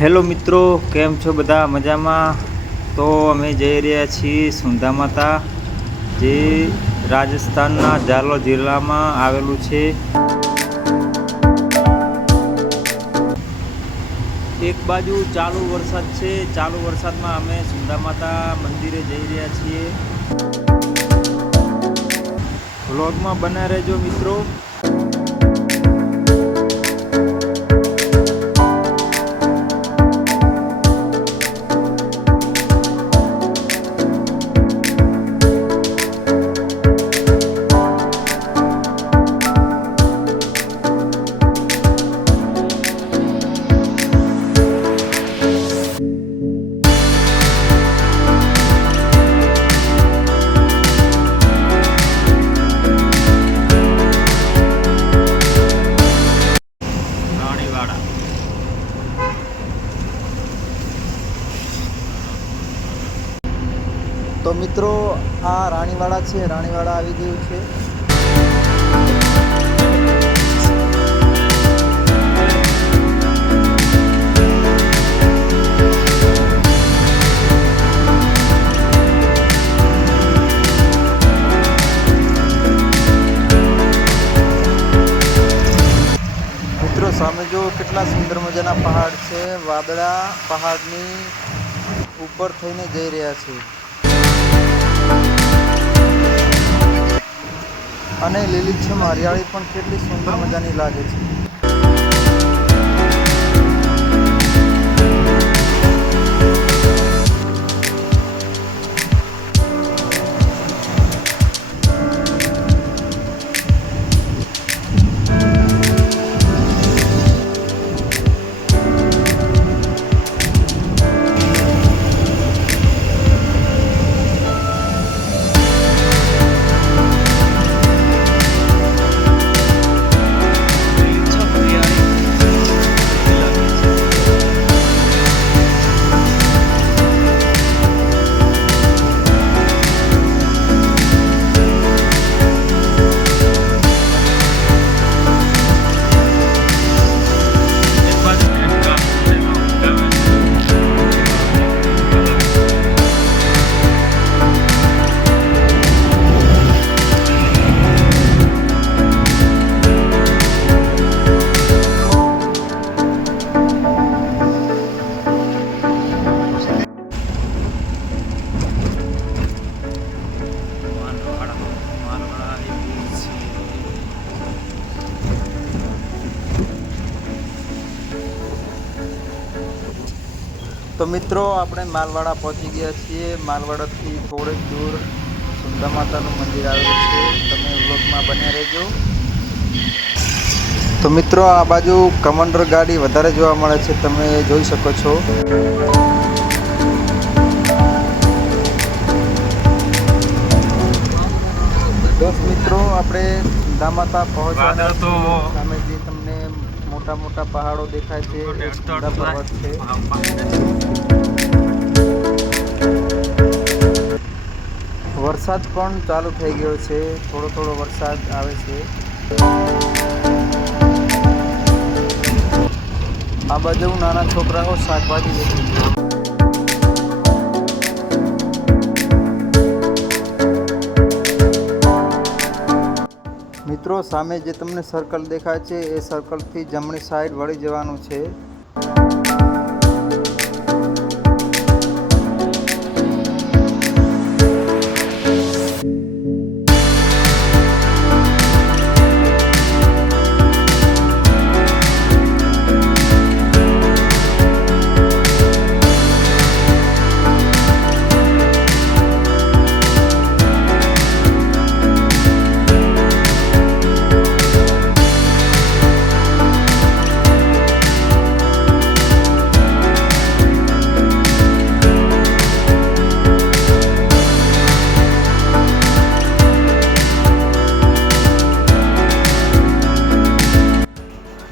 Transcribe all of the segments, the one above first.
Hello મિત્રો, કેમ છો બધા? મજામાં? તો અમે જઈ રહ્યા છીએ સુંધા માતા, જે રાજસ્થાનના જાલોર જિલ્લામાં આવેલું છે. એક બાજુ ચાલુ વરસાદ છે. ચાલુ વરસાદમાં અમે સુંધા માતા મંદિરે જઈ રહ્યા છીએ. વ્લોગમાં બના રહેજો મિત્રો. તો મિત્રો, આ રાણીવાડા છે. રાણીવાડા આવી ગયું છે. મિત્રો સામે જો કેટલા સુંદર મજાના પહાડ છે. વાદળા પહાડની ઉપર થઈને જઈ રહ્યા છે. અને લીલીછમ હરિયાળી પણ કેટલી સુંદર મજાની લાગે છે. તો મિત્રો, આપણે માલવાડા પહોંચી ગયા છીએ. માલવાડાથી થોડેક દૂર સુંધા માતાનું મંદિર આવેલું છે. તમે વ્લોગમાં બન્યા રહેજો. તો મિત્રો, આ બાજુ કમાન્ડર ગાડી વધારે જોવા મળે છે. તમે જોઈ શકો છો. બસ મિત્રો, આપણે સુંધા માતા પહોંચવાના છીએ. સામેથી તમને મોટા મોટા પહાડો દેખાય છે. એ સુંધા પર્વત છે. વરસાદ પણ ચાલુ થઈ ગયો છે. થોડો થોડો વરસાદ આવે છે. આ બાજુ નાના છોકરાઓ શાકભાજી વેચે છે. મિત્રો, સામે જે તમને સર્કલ દેખાય છે, એ સર્કલથી જમણી સાઈડ વળી જવાનું છે.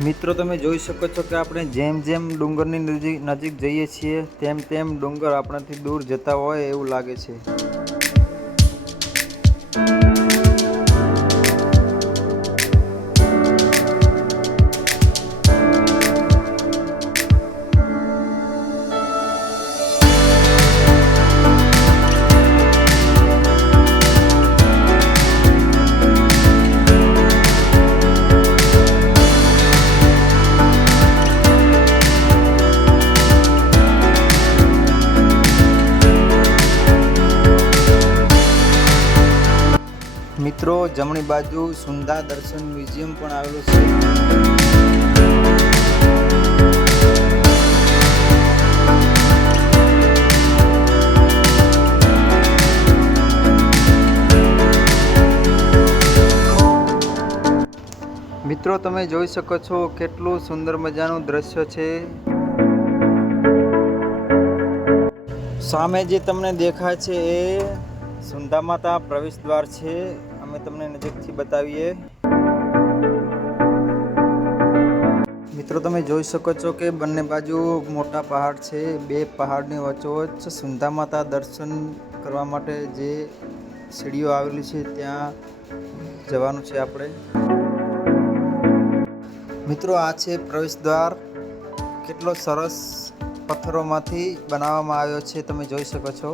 મિત્રો, તમે જોઈ શકો છો કે આપણે જેમ જેમ ડુંગરની નજીક જઈએ છીએ, તેમ તેમ ડુંગર આપણાથી દૂર જતા હોય એવું લાગે છે. જમણી બાજુ સુંદા દર્શન મ્યુઝિયમ પણ આવેલું છે. મિત્રો તમે જોઈ શકો છો કેટલું સુંદર મજાનું દ્રશ્ય છે. સામે જે તમને દેખાય છે એ સુંદા માતા પ્રવેશ દ્વાર છે. અમે તમને નજીકથી બતાવીએ. મિત્રો તમે જોઈ શકો છો કે બંને બાજુ મોટા પહાડ છે. બે પહાડની વચ્ચોવચ્ચ સુંદા માતા દર્શન કરવા માટે જે સીડીઓ આવેલી છે ત્યાં જવાનું છે આપણે. મિત્રો આ છે પ્રવેશ દ્વાર. કેટલો સરસ પથ્થરોમાંથી બનાવવામાં આવ્યો છે તમે જોઈ શકો છો.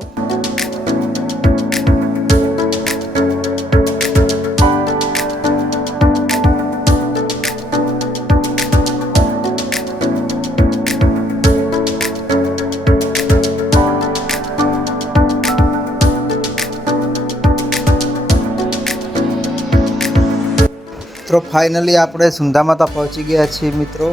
મિત્રો ફાઇનલી આપણે સુંદા માતા પહોંચી ગયા છીએ મિત્રો.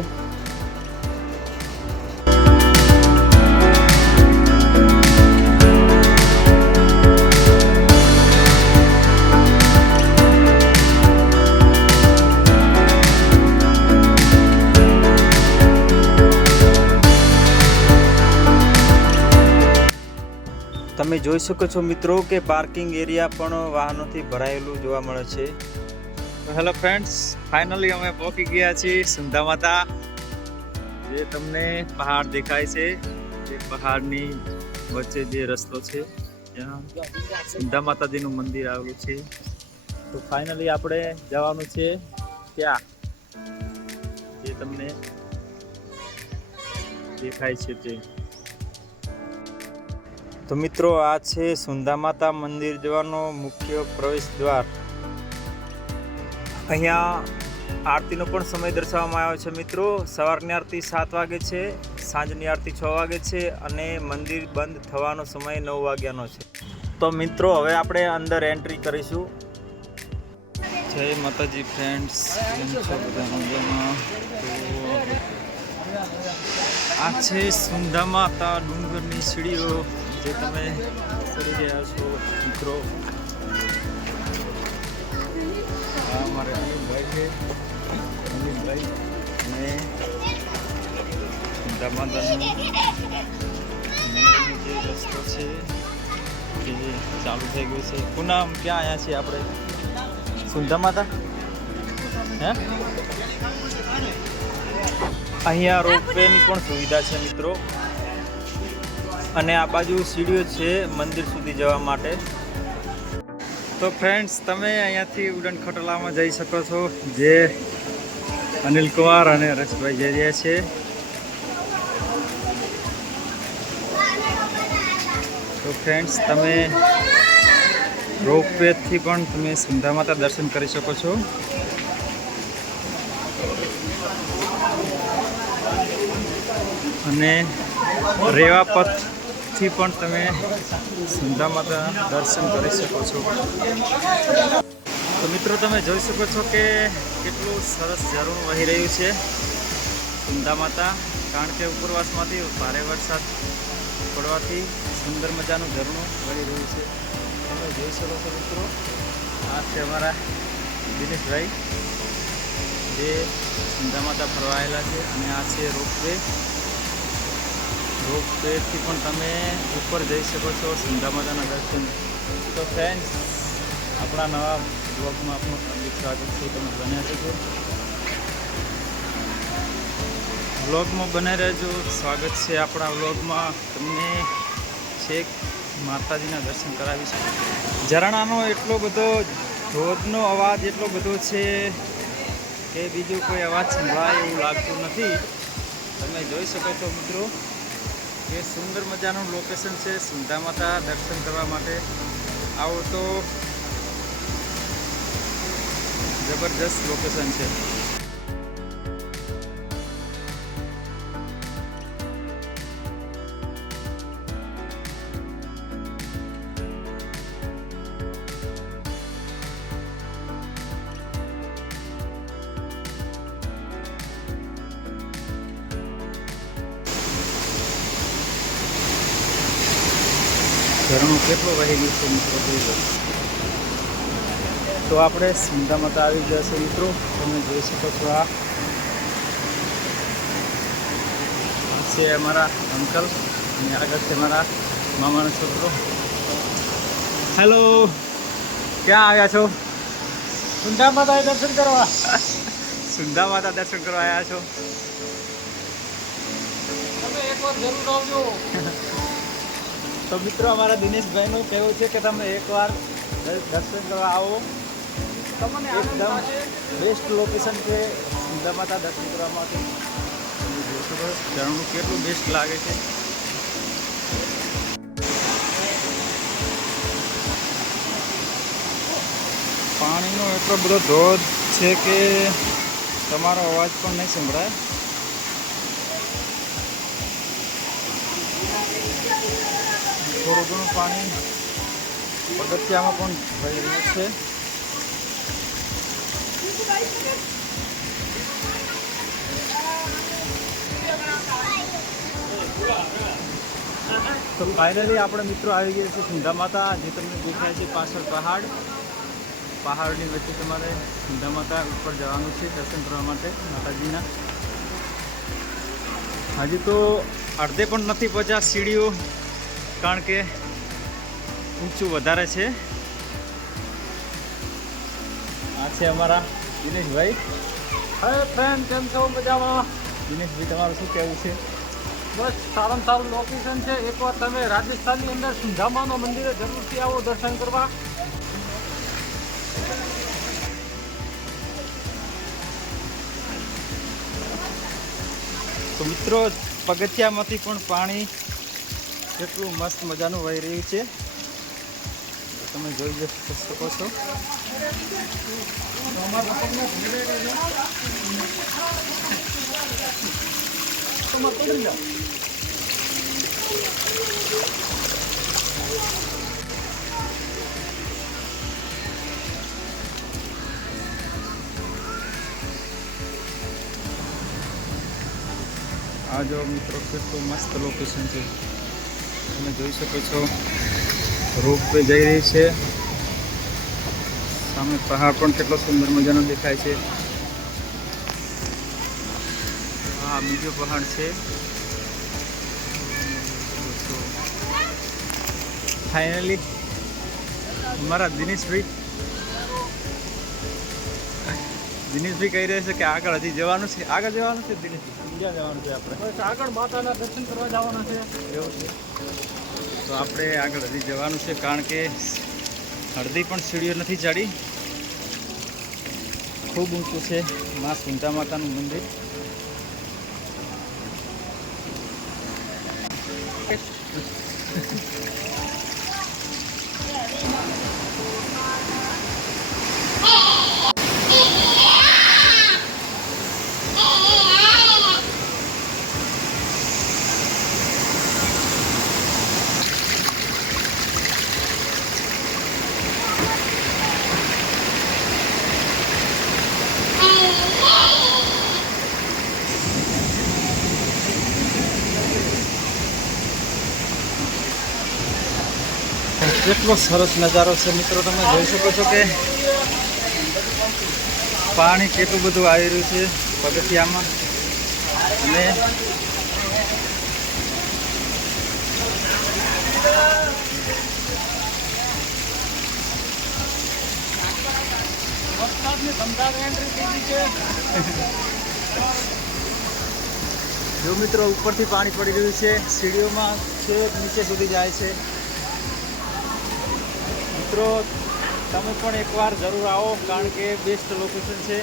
તમે જોઈ શકો છો મિત્રો કે પાર્કિંગ એરિયા પણ વાહનોથી ભરાયેલું જોવા મળે છે. હેલો ફ્રેન્ડ્સ, ફાઇનલી અમે પહોંચી ગયા છીએ સુંદા માતા. જે તમને પહાડ દેખાય છે તે પહાડની વચ્ચે જે રસ્તો છે ત્યાં સુંદા માતાજીનું મંદિર આવેલું છે. તો ફાઇનલી આપણે જવાનું છે ત્યાં જે તમને દેખાય છે તે. તો મિત્રો આ છે સુંદા માતા મંદિર જવાનો મુખ્ય પ્રવેશ દ્વાર. અહીંયા આરતીનો પણ સમય દર્શાવવામાં આવ્યો છે મિત્રો. સવારની આરતી 7 વાગે છે, સાંજની આરતી 6 વાગે છે અને મંદિર બંધ થવાનો સમય 9 વાગ્યાનો છે. તો મિત્રો હવે આપણે અંદર એન્ટ્રી કરીશું. જય માતાજી ફ્રેન્ડ્સ, કેમ છો બધા મજામાં? આ છે સુંદા માતા ડુંગરની સીડીઓ જે તમે કરી રહ્યા છો મિત્રો. અમારે અનિલભાઈ છે, અનિલભાઈ અને સુંદા માતાનો જે રસ્તો છે એ ચાલુ થઈ ગયો છે. પૂનમ ક્યાં આવ્યા છીએ આપણે? સુંદા માતા હે અહીંયા રોપવેની પણ સુવિધા છે મિત્રો. અને આ બાજુ સીડીઓ છે મંદિર સુધી જવા માટે. તો ફ્રેન્ડ્સ તમે અહીંયાથી ઉડન ખટોલામાં જઈ શકો છો જે અનિલ કુમાર અને હરેશભાઈ જઈ રહ્યા છે. તો ફ્રેન્ડ્સ તમે રોપવેથી પણ તમે સુંદા માતા દર્શન કરી શકો છો. અને રેવાપથથી પણ તમે સુંદા માતા દર્શન કરી શકો છો. તો મિત્રો તમે જોઈ શકો છો કે કેટલું સરસ ઝરણું વહી રહ્યું છે સુંદા માતા. કારણ કે ઉપરવાસમાંથી ભારે વરસાદ પડવાથી સુંદર મજાનું ઝરણું વહી રહ્યું છે. તમે જોઈ શકો છો મિત્રો. આ છે અમારા દિનેશભાઈ જે સુંદા માતા ફરવાયેલા છે. અને આ છે રોપવે. રોપવેથી પણ તમે ઉપર જઈ શકો છો સુંદા માતાના દર્શન. તો ફ્રેન્ડ્સ આપણા નવા બ્લોગમાં આપનું હાર્દિક સ્વાગત છે. તમે બન્યા રહેજો, બ્લોગમાં બને રહેજો. સ્વાગત છે આપણા બ્લોગમાં. તમને છેક માતાજીના દર્શન કરાવીશું. ઝરણાનો એટલો બધો ધોધનો અવાજ એટલો બધો છે કે બીજો કોઈ અવાજ સંભળાય એવું લાગતું નથી. તમે જોઈ શકો છો મિત્રો કે સુંદર મજાનું લોકેશન છે સુંદા માતા દર્શન કરવા માટે. આવો તો જબરજસ્ત લોકેશન છે. ઝરણું કેટલું વહી ગયું છે મિત્રો જોઈ લો. તો આપણે સુંદા માતા આવી ગયા છે મિત્રો. તમે જોઈ શકો છો આ છે અમારા અંકલ અને આગળ છે મારા મામાનો છોકરો. હેલો, ક્યાં આવ્યા છો? સુંદા માતા દર્શન કરવા. સુંદા માતા દર્શન કરવા આવ્યા છો? તમે એકવાર જરૂર આવજો. તો મિત્રો અમારા દિનેશભાઈનું કહેવું છે કે તમે એકવાર દર્શન કરવા આવો. તમને એકદમ બેસ્ટ લોકેશન છે સુંદા માતા દર્શન કરવા માટે. તમે જોશો બસ ઝરણું કેટલું બેસ્ટ લાગે છે. પાણીનો એટલો બધો ધોધ છે કે તમારો અવાજ પણ નહીં સંભળાય. થોડું ઘણું પાણી પગથિયામાં પણ વહી રહ્યું છે. તો ફાઇનલી આપણે મિત્રો આવી ગયા છે સુંદા માતા. જે તમને દેખાય છે પાછળ પહાડની વચ્ચે તમારે સુંદા માતા ઉપર જવાનું છે દર્શન કરવા માટે માતાજીના. હજી તો અડધે પણ નથી પહોંચ્યા સીડીઓ, કારણ કે ઊંચું વધારે છે. આ છે અમારા દિનેશભાઈ. હવે ફ્રેન્ડ કેમ છો? મજામાં? દિનેશભાઈ તમારું શું કહેવું છે? બસ સારામાં સારું લોકેશન છે. એકવાર તમે રાજસ્થાનની અંદર સુંધામાનો મંદિરે જરૂરથી આવો દર્શન કરવા. તો મિત્રો પગથિયામાંથી પણ પાણી કેટલું મસ્ત મજાનું વહી રહ્યું છે. તમે જોઈ શકો છો. આ જો મિત્રો કેટલું મસ્ત લોકેશન છે. તમે જોઈ શકો છો રોપ વે જઈ રહી છે. સામે પહાડ પણ કેટલો સુંદર મજાનો દેખાય છે. આ બીજો પહાડ છે. ફાઇનલી અમારા દિનેશભાઈ કહી રહ્યા છે કે આગળ હજી જવાનું છે. આગળ જવાનું છે દિનેશભાઈ? ક્યાં જવાનું છે આપણે? બસ આગળ માતાના દર્શન કરવા જવાના છે. એવું છે. તો આપણે આગળ હજી જવાનું છે, કારણ કે અડધી પણ સીડીઓ નથી ચડી. ખૂબ ઊંચું છે મા સુંદા માતાનું મંદિર. કેટલો સરસ નજારો છે મિત્રો. તમે જોઈ શકો છો કે પાણી કેટલું બધું આવી રહ્યું છે પગથિયામાં. અને વરસાદની ધમધાર એન્ટ્રી થઈ છે. જો મિત્રો ઉપરથી પાણી પડી રહ્યું છે, સીડીઓમાં છેક નીચે સુધી જાય છે. મિત્રો તમે પણ એકવાર જરૂર આવો, કારણ કે બેસ્ટ લોકેશન છે.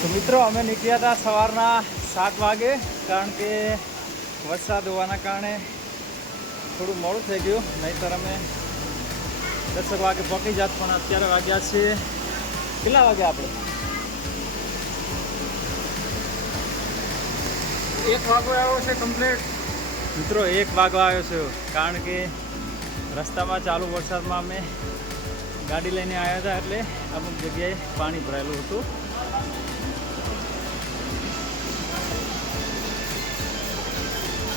તો મિત્રો અમે નીકળ્યા હતા સવારના 7 વાગે, કારણ કે વરસાદ હોવાના કારણે થોડું મોડું થઈ ગયું. નહીંતર અમે 10 વાગે પહોંચી જાત. પણ અત્યારે વાગ્યા છે કેટલા વાગ્યા આપણે? 1 વાગો આવ્યો છે કમ્પ્લીટ. મિત્રો 1 વાગવા આવ્યો છે, કારણ કે રસ્તામાં ચાલુ વરસાદમાં અમે ગાડી લઈને આવ્યા હતા, એટલે અમુક જગ્યાએ પાણી ભરાયેલું હતું.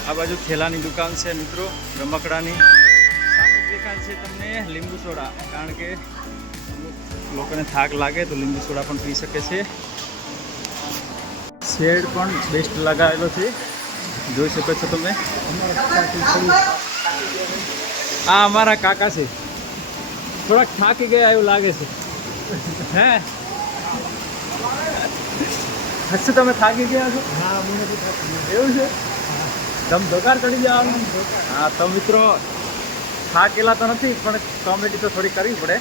આ બાજુ થેલાની દુકાન છે મિત્રો, રમકડાની. સામે દેખાય છે તમને લીંબુ સોડા, કારણ કે અમુક લોકોને થાક લાગે તો લીંબુ સોડા પણ પી શકે છે. શેડ પણ બેસ્ટ લગાવેલો છે, જોઈ શકો છો તમે. આ અમારા કાકા છે, થોડાક થાકી ગયા એવું લાગે છે. હે હશે તમે થાકી ગયા છો? એવું છે, તમે દોકાર ચડી જવાનું. હા તો મિત્રો થાકેલા તો નથી, પણ કોમેડી તો થોડી કરવી પડે.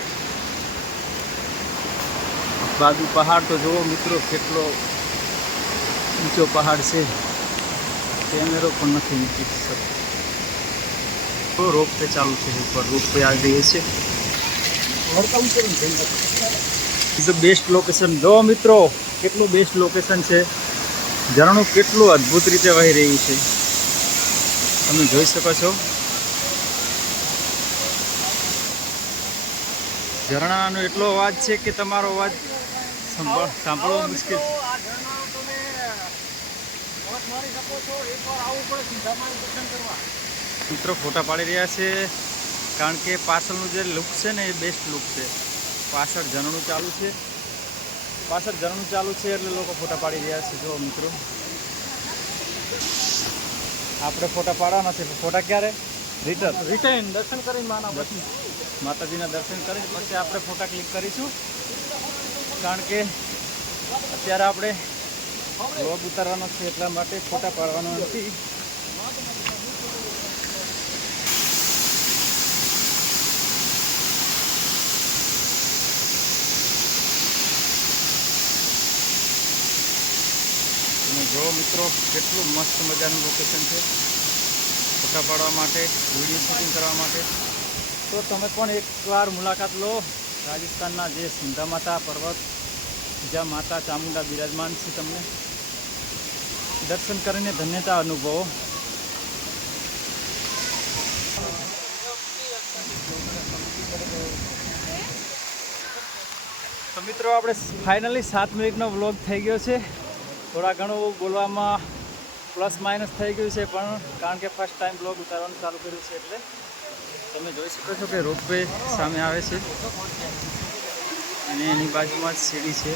બાજુ પહાડ તો જુઓ મિત્રો, કેટલો ઊંચો પહાડ છે, કેમેરો પણ નથી મૂકી શકતો. રોપ વે ચાલુ છે, ઉપર રોપ વે આવી રહી છે. Is the best location. જો મિત્રો કેટલું બેસ્ટ લોકેશન છે, ઝરણું કેટલું અદ્ભુત રીતે વહી રહ્યું છે, તમે જોઈ શકો છો. ઝરણાનો એટલો અવાજ છે કે તમારો અવાજ સાંભળવો મુશ્કેલ. મિત્રો ફોટા પાડી રહ્યા છે, કારણ કે પાછળનું જે લુક છે ને એ બેસ્ટ લુક છે. પાછળ ઝરણું ચાલુ છે, એટલે લોકો ફોટા પાડી રહ્યા છે. જો મિત્રો આપણે ફોટા પાડવાના છે, ફોટા ક્યારે રિટર્ન દર્શન કરીને માતાજીના દર્શન કરીને પછી આપણે ફોટા ક્લિક કરીશું, કારણ કે અત્યારે આપણે વ્લોગ ઉતારવાનો છે, એટલા માટે ફોટા પાડવાનો નથી. જો મિત્રો કેટલું મસ્ત મજાનું લોકેશન છે ફોટા પાડવા માટે, વિડીયો શૂટિંગ કરવા માટે. તો તમે પણ એકવાર મુલાકાત લો રાજસ્થાનના જે સુંધા માતા પર્વત, જ્યાં માતા ચામુંડા બિરાજમાન છે. તમને દર્શન કરીને ધન્યતા અનુભવો. તો મિત્રો આપણે ફાઇનલી 7 મિનિટનો વ્લોગ થઈ ગયો છે. થોડા ઘણું બોલવામાં પ્લસ માઇનસ થઈ ગયું છે, પણ કારણ કે ફર્સ્ટ ટાઈમ બ્લોગ ઉતારવાનું ચાલુ કર્યું છે, એટલે તમે જોઈ શકો છો કે રોપવે સામે આવે છે અને એની બાજુમાં જ સીડી છે.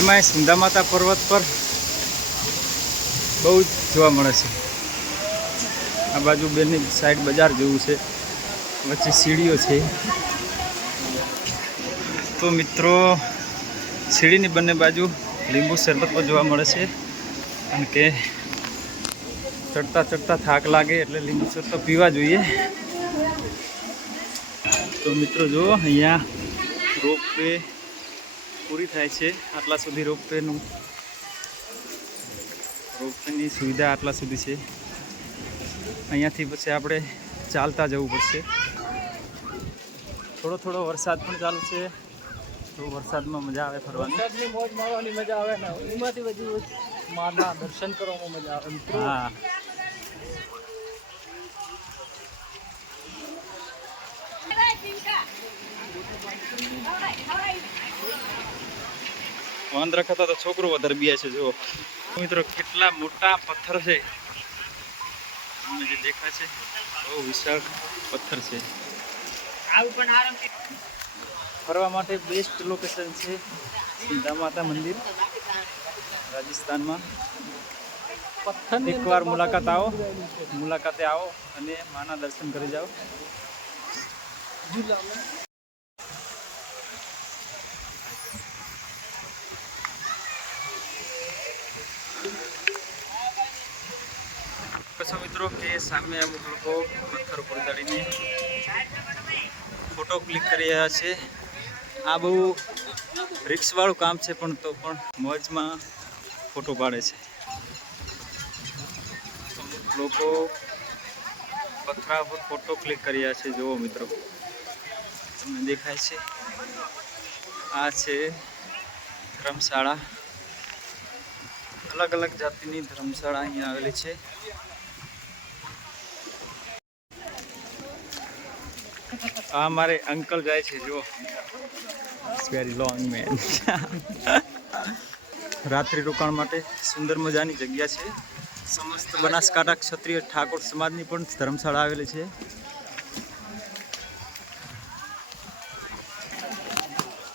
એમાં સુંધા માતા પર્વત પર બહુ જ જોવા મળે છે. આ બાજુ બેની સાઈડ બજાર જેવું છે, વચ્ચે સીડીઓ છે. તો મિત્રો સીડીની બંને બાજુ લીંબુ શરબત પણ જોવા મળે છે, કારણ કે ચડતા થાક લાગે એટલે લીંબુ શરબત પીવા જોઈએ. તો મિત્રો જો અહીંયા રોપવે પૂરી થાય છે. આટલા સુધી રોપવેની સુવિધા આટલા સુધી છે. અહીંયાથી પછી આપણે ચાલતા જવું પડશે. થોડો વરસાદ પણ ચાલુ છે, તો વરસાદમાં મજા આવે ફરવાની. વરસાદની મોજ માણવાની મજા આવે ને એમાંથી બધું માના દર્શન કરવામાં મજા આવે. હા વાંદરા ખાતા તો છોકરો વધારે બિયા છે. જુઓ મિત્રો કેટલા મોટા પથ્થર છે, તમને જે દેખાય છે બહુ વિશાળ પથ્થર છે. ફરવા માટે બેસ્ટ લોકેશન છે સુંધા માતા મંદિર રાજસ્થાનમાં. એકવાર મુલાકાતે આવો અને માના દર્શન કરી જાઓ. કશો મિત્રો કે સામે અમુક લોકો પથ્થર ઉપર ચડીને ફોટો ક્લિક કરી રહ્યા છે. આ બહુ રિક્સવાળું કામ છે, પણ તો પણ મોજમાં ફોટો પાડે છે. અમુક લોકો પથ્થરા પર ફોટો ક્લિક કરી રહ્યા છે. જુઓ મિત્રો તમને દેખાય છે, આ છે ધર્મશાળા. અલગ અલગ જાતિની ધર્મશાળા અહીંયા આવેલી છે. આ મારે અંકલ જાય છે. જુઓ ઇટ્સ વેરી લોંગ મેન. રાત્રિ રોકાણ માટે સુંદર મજાની જગ્યા છે. સમસ્ત બનાસકાંઠા ક્ષત્રિય ઠાકોર સમાજની પણ ધર્મશાળા આવેલી છે.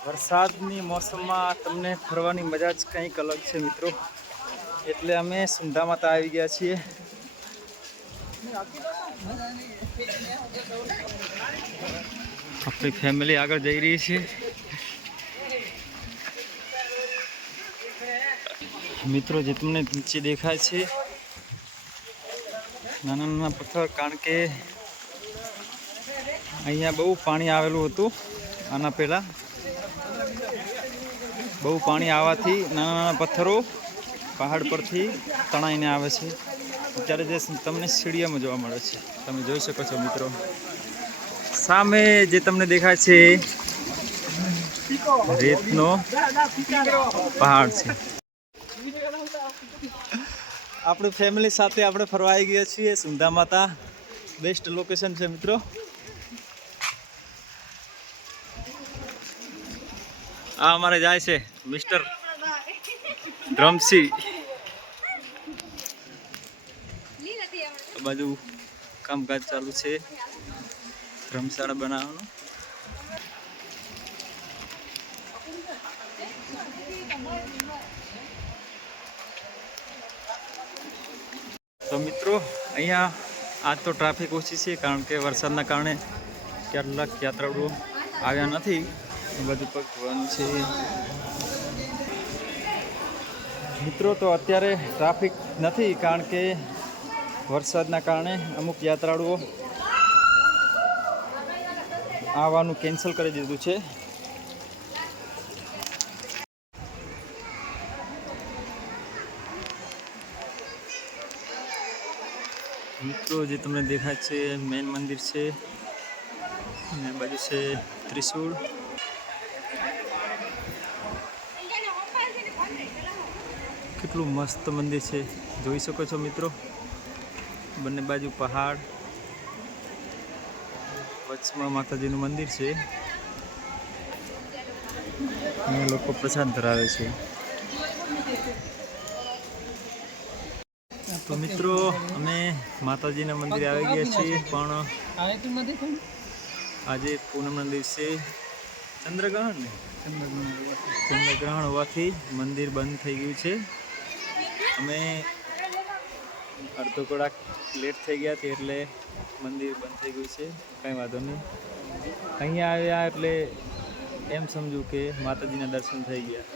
વરસાદની મોસમમાં તમને ફરવાની મજા જ કંઈક અલગ છે મિત્રો. એટલે અમે સુંઢા માતા આવી ગયા છીએ. આપણી ફેમિલી આગળ જઈ રહી છે. મિત્રો જે તમને નીચે દેખાય છે નાના નાના પથ્થર, કારણ કે અહીંયા બહુ પાણી આવેલું હતું. આના પહેલાં બહુ પાણી આવવાથી નાના નાના પથ્થરો પહાડ પરથી તણાઈને આવે છે. અત્યારે જે તમને સીડીઓમાં જોવા મળે છે, તમે જોઈ શકો છો મિત્રો. સામે જે તમને દેખાય છે રેતનો પહાડ છે. આપણી ફેમિલી સાથે આપણે ફરવા આવી ગયા છીએ સુંઢા માતા. બેસ્ટ લોકેશન છે મિત્રો. આ અમારે જાય છે મિસ્ટર ડ્રમસી. આ બાજુ કામકાજ ચાલુ છે ધર્મશાળા બનાવવાનું. તો મિત્રો અહીંયા આજ તો ટ્રાફિક ઓછી છે, કારણ કે વરસાદના કારણે કેટલાક યાત્રાળુઓ આવ્યા નથી. એ બધું પગ ધોવાનું છે મિત્રો. તો અત્યારે ટ્રાફિક નથી, કારણ કે વરસાદના કારણે અમુક યાત્રાળુઓ આવવાનું કેન્સલ કરી દીધું છે. મિત્રો જે તમને દેખાય છે મેન મંદિર છે, અને બાજુ છે ત્રિશૂળ. કેટલું મસ્ત મંદિર છે, જોઈ શકો છો મિત્રો. બંને બાજુ પહાડ, વચમાં માતાજીનું મંદિર છે. અહીંયા લોકો પ્રસાદ ધરાવે છે. તો મિત્રો અમે માતાજીના મંદિરે આવી ગયા છીએ, પણ આજે પૂનમના દિવસે ચંદ્રગ્રહણ હોવાથી મંદિર બંધ થઈ ગયું છે. અમે અડધો કલાક લેટ થઈ ગયા હતી, એટલે મંદિર બંધ થઈ ગયું છે. કંઈ વાંધો નહીં. અહીંયા આવ્યા એટલે એમ સમજુ કે માતાજીના દર્શન થઈ ગયા.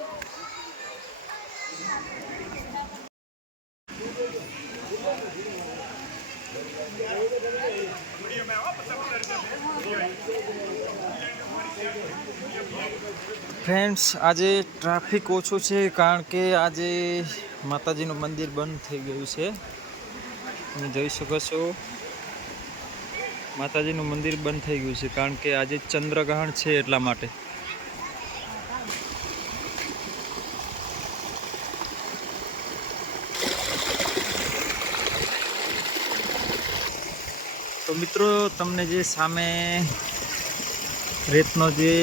ફ્રેન્ડ્સ આજે ટ્રાફિક ઓછું છે, કારણ કે આજે માતાજીનું મંદિર બંધ થઈ ગયું છે. તમે જોઈ શકો છો માતાજીનું મંદિર બંધ થઈ ગયું છે, કારણ કે આજે ચંદ્રગ્રહણ છે એટલા માટે. તો મિત્રો તમને જે સામે રેતનો જે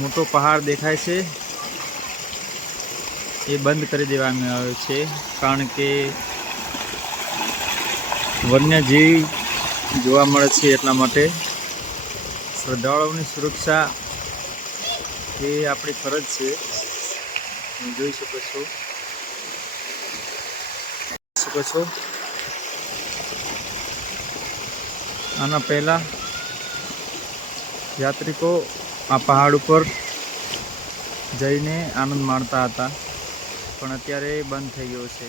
મોટો પહાડ દેખાય છે એ બંધ કરી દેવામાં આવ્યો છે, કારણ કે વન્યજીવ જોવા મળે છે એટલા માટે. શ્રદ્ધાળુઓની સુરક્ષા એ આપણી ફરજ છે. જોઈ શકો છો આના પહેલાં યાત્રિકો આ પહાડ ઉપર જઈને આનંદ માણતા હતા, પણ અત્યારે બંધ થઈ ગયો છે.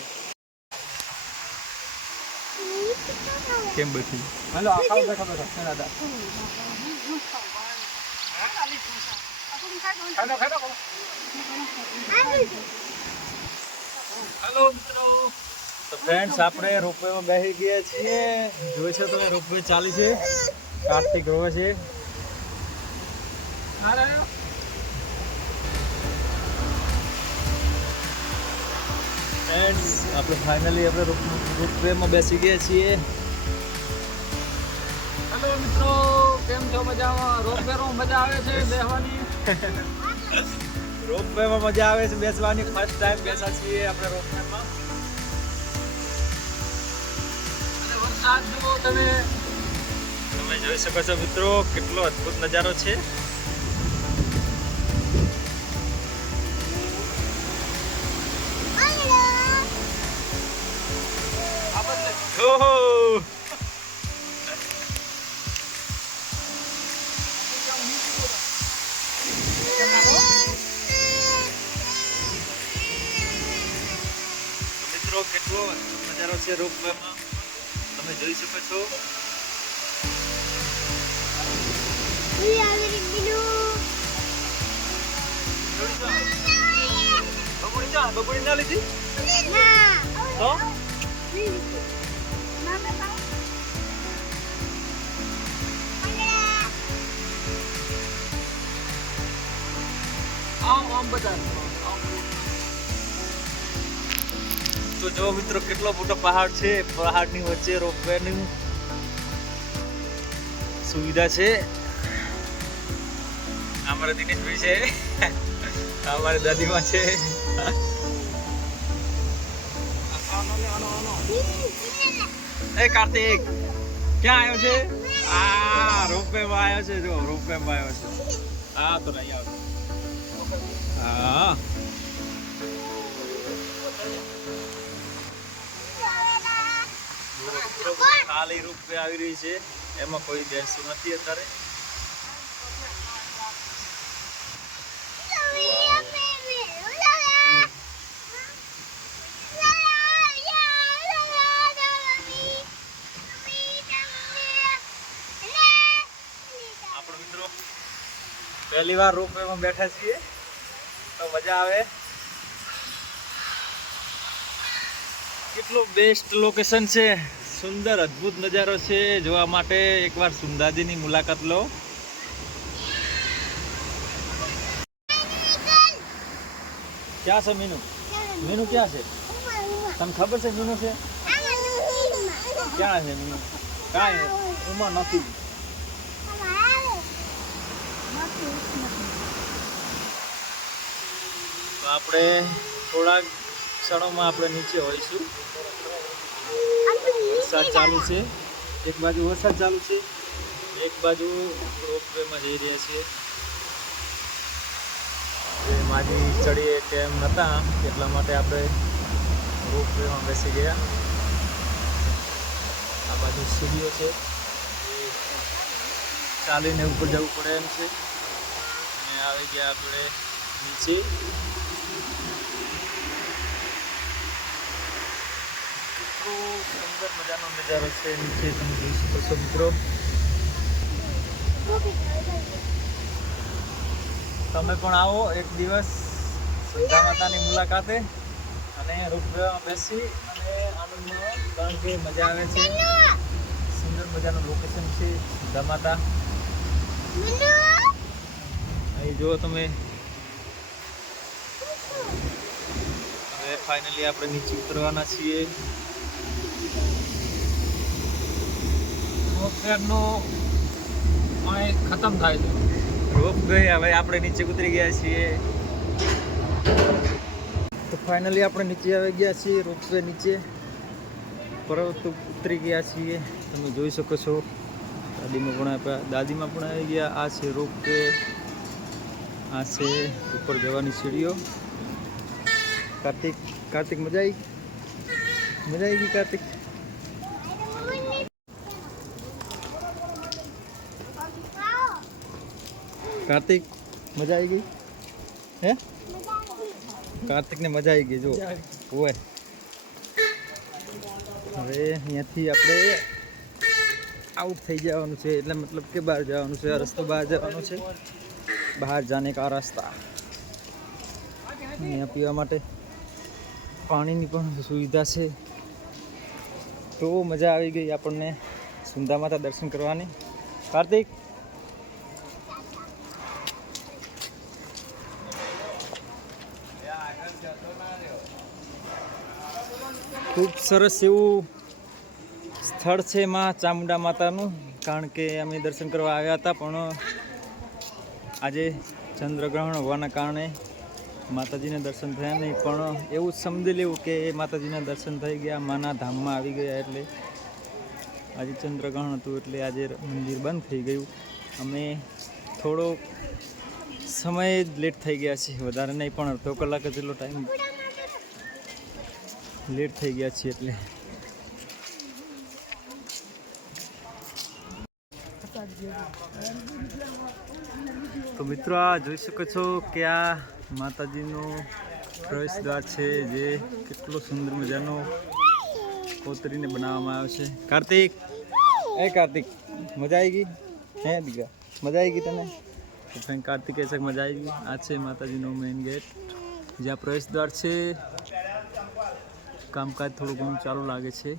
કેમ બેઠી? હેલો આખાવ બેઠો દાદા. હેલો મિત્રો. તો ફ્રેન્ડ્સ આપણે રોપવેમાં બેસી ગયા છીએ. જોઈ છો તમે રોપવે ચાલી છે, કાર્તિક રોવે છે. ફ્રેન્ડ્સ આપણે ફાઇનલી આપણે રોપવેમાં બેસી ગયા છીએ. હેલો મિત્રો, કેમ છો? મજામાં? રોપવેમાં મજા આવે છે બેસવાની. રોપવેમાં મજા આવે છે બેસવાની. ફર્સ્ટ ટાઈમ બેસા છીએ આપણે રોપવેમાં. વરસાદ જુઓ તમે. તમે જોઈ શકો છો મિત્રો કેટલો અદ્ભુત નજારો છે. ઓહો મિત્રો કેટલો અદ્ભુત નજારો છે રોપવેમાં. તમે જોઈ શકો છો. બબુડી ના લીધી તો આમ બધા તો જો મિત્રો કેટલો મોટો પહાડ છે. પહાડની વચ્ચે રોપવેની સુવિધા છે. અમારા દિનેશભાઈ છે, અમારી દાદીમાં છે. એ કાર્તિક ક્યાં આવ્યો છે? આ રોપવેમાં આવ્યો છે. જો રોપવેમાં આવ્યો છે. હા તો નહીં આવતો. હા ખાલી રોપવે આવી રહી છે. એમાં કોઈ બેસતું નથી અત્યારે. આપણે મિત્રો પહેલી વાર રોપવેમાં બેઠા છીએ તો મજા આવે. કેટલું બેસ્ટ લોકેશન છે. સુંદર અદ્ભુત નજારો છે જોવા માટે. એકવાર સુંદાજીની મુલાકાત લો. ક્યાં છે મીનુ? મીનુ ક્યાં છે? તમને ખબર છે મીનુ છે? ક્યાં છે મીનુ? કાંઈ એમાં નથી. તો આપણે થોડાક ક્ષણોમાં આપણે નીચે હોઈશું. વરસાદ ચાલુ છે. એક બાજુ વરસાદ ચાલુ છે, એક બાજુ રોપવેમાં જઈ રહ્યા છીએ. માજી ચડીએ ટેમ નહોતા એટલા માટે આપણે રોપવેમાં બેસી ગયા. આ બાજુ સીડીઓ છે, ચાલીને ઉપર જવું પડે એમ છે. અને આવી ગયા આપણે નીચે. સુંદર મજાનો નજારો છે નીચે. તમે જોઈ શકો છો મિત્રો. તમે પણ આવો એક દિવસ સુંદા માતાની મુલાકાતે અને રોપવેમાં બેસી અને આનંદ માણો. કારણ કે મજા આવે છે. સુંદર મજાનું લોકેશન છે સુંદા માતા. અહીં જુઓ તમે. હવે ફાઇનલી આપણે નીચે ઉતરવાના છીએ. રોપવેનો ખતમ થાય છે. રોપવે હવે આપણે નીચે ઉતરી ગયા છીએ. તો ફાઇનલી આપણે નીચે આવી ગયા છીએ. રોપવે નીચે પર્વત ઉતરી ગયા છીએ. તમે જોઈ શકો છો. દાદીમાં પણ આવી ગયા. આ છે રોપવે. આ છે ઉપર જવાની સીડીઓ. કાર્તિક મજા આવી ગઈ કાર્તિક? કાર્તિક મજા આવી ગઈ? હે કાર્તિકને મજા આવી ગઈ. જો હોય હવે અહીંયાથી આપણે આઉટ થઈ જવાનું છે. એટલે મતલબ કે બહાર જવાનું છે. આ રસ્તો બહાર જવાનો છે. બહાર જાને કા રસ્તા. અહીંયા પીવા માટે પાણીની પણ સુવિધા છે. તો મજા આવી ગઈ આપણને સુંદા માતા દર્શન કરવાની. કાર્તિક ખૂબ સરસ એવું સ્થળ છે માં ચામુંડા માતાનું. કારણ કે અમે દર્શન કરવા આવ્યા હતા પણ આજે ચંદ્રગ્રહણ હોવાના કારણે માતાજીના દર્શન થયા નહીં, પણ એવું જ સમજી લેવું કે માતાજીના દર્શન થઈ ગયા, માના ધામમાં આવી ગયા. એટલે આજે ચંદ્રગ્રહણ હતું એટલે આજે મંદિર બંધ થઈ ગયું. અમે થોડો સમય જ લેટ થઈ ગયા છીએ, વધારે નહીં પણ અડધો કલાક જેટલો ટાઈમ લેટ થઈ ગયા છીએ. એટલે તો મિત્રો આ જોઈ શકો છો કે આ માતાજીનો પ્રવેશ દ્વાર છે, જે કેટલો સુંદર મજાનો કોતરીને બનાવવામાં આવ્યો છે. કાર્તિક, કાર્તિક મજા આવી ગઈ હે દીકરા? મજા આવી ગઈ તને? તો ફ્રેન્ડ કાર્તિક કહે છે કે મજા આવી ગઈ. આ છે માતાજીનો મેઇન ગેટ, જ્યાં પ્રવેશ દ્વાર છે. કામકાજ થોડું ઘણું ચાલુ લાગે છે.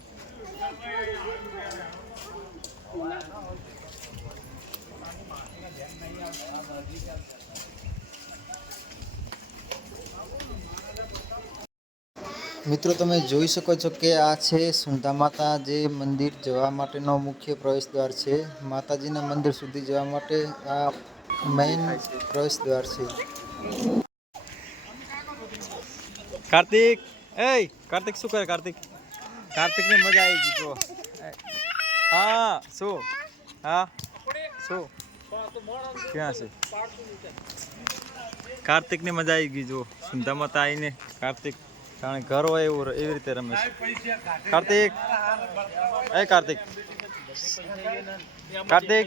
મિત્રો તમે જોઈ શકો છો કે આ છે સુંધા માતા, જે મંદિર જવા માટેનો મુખ્ય પ્રવેશ દ્વાર છે. માતાજીના મંદિર સુધી જવા માટે આ મેઇન પ્રવેશ દ્વાર છે. કાર્તિક, કાર્તિક શું કરે? કાર્તિકને મજા આવી ગઈ જો. હા શું? હા શું? ક્યાં છે કાર્તિકને? મજા આવી ગઈ જો. સુંધા માતા આવીને કાર્તિક કારણ ઘર હોય એવું એવી રીતે રમે છે. કાર્તિક, કાર્તિક, કાર્તિક,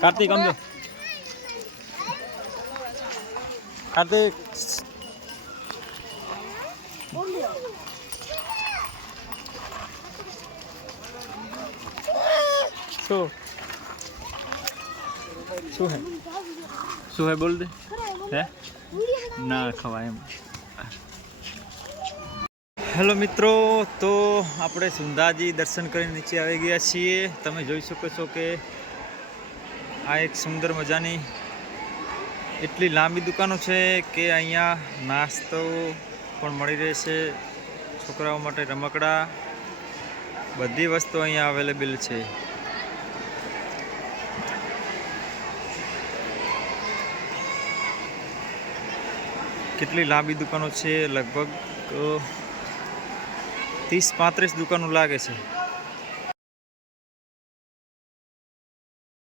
કાર્તિક સમજો. કાર્તિક શું હે બોલ દે. હે ના ખવાય એમ. હેલો મિત્રો, તો આપણે સુંધાજી દર્શન કરીને નીચે આવી ગયા છીએ. તમે જોઈ શકો છો કે આ એક સુંદર મજાની એટલી લાંબી દુકાનો છે કે અહીંયા નાસ્તો પણ મળી રહેશે. છોકરાઓ માટે રમકડા, બધી વસ્તુ અહીંયા અવેલેબલ છે. કેટલી લાંબી દુકાનો છે, લગભગ 30-35 દુકાનો લાગે છે.